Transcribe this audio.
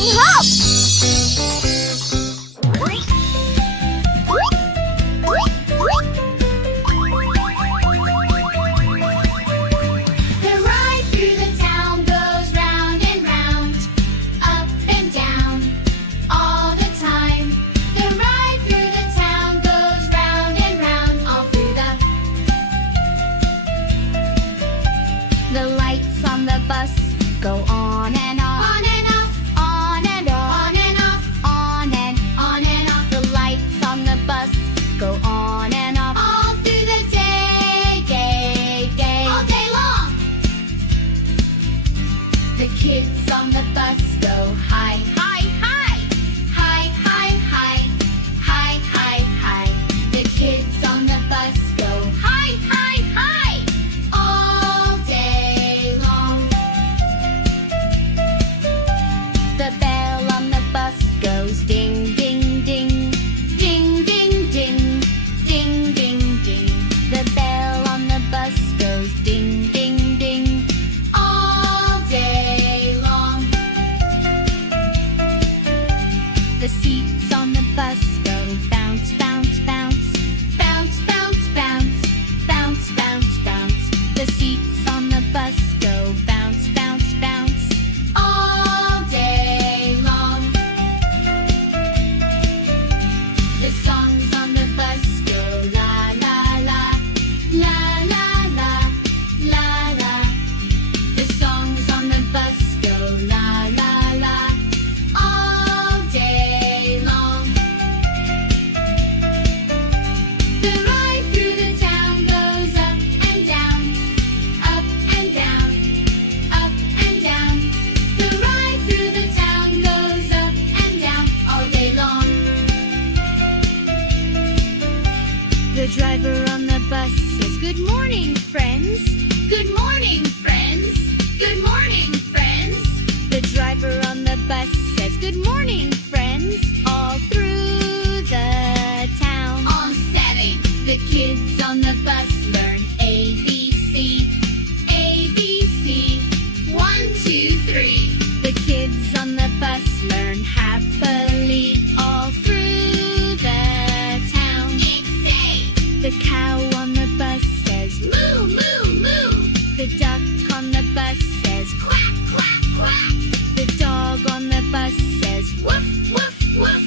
going home! The ride through the town goes round and round, up and down, all the time. The ride through the town goes round and round, all through the lights on the bus go on and off. On and off. On and off. On and off. On and off. The lights on the bus go on and off. All through the day, day. All day long. The kids on the bus go high, high, high. High, high, high. High, high, high. The kids on the bus go high, high, high. All day long. The bell on the bus goes ding, ding, ding. Ding, ding, ding. Ding, ding, ding. The bell on the bus goes ding, ding, ding. All day long. The seats on the bus go bounce, bounce, bounce. Bounce, bounce, bounce. Bounce, bounce, bounce. The seats on the bus go bounce, bounce, bounce. All day long. The songs on the bus go la, la, la. La, la, la. La, la. The songs on the bus go la, la, la. All day long. The ride through the town goes up and down, up and down, up and down. The ride through the town goes up and down all day long. The driver on the bus says, "Good morning, friends. Good morning, friends. Good morning, friends." The driver on the bus says, "Good morning, friends," all through the town. On 7, the kids on the bus learn A, B, C. A, B, C. 1, 2, 3. The kids on the bus learn happily all through the town. It's A. The cow on the bus says, "Moo, moo, moo." The duck on the bus says, "Quack, quack, quack." The dog on the bus says, "Woof, woof, woof,"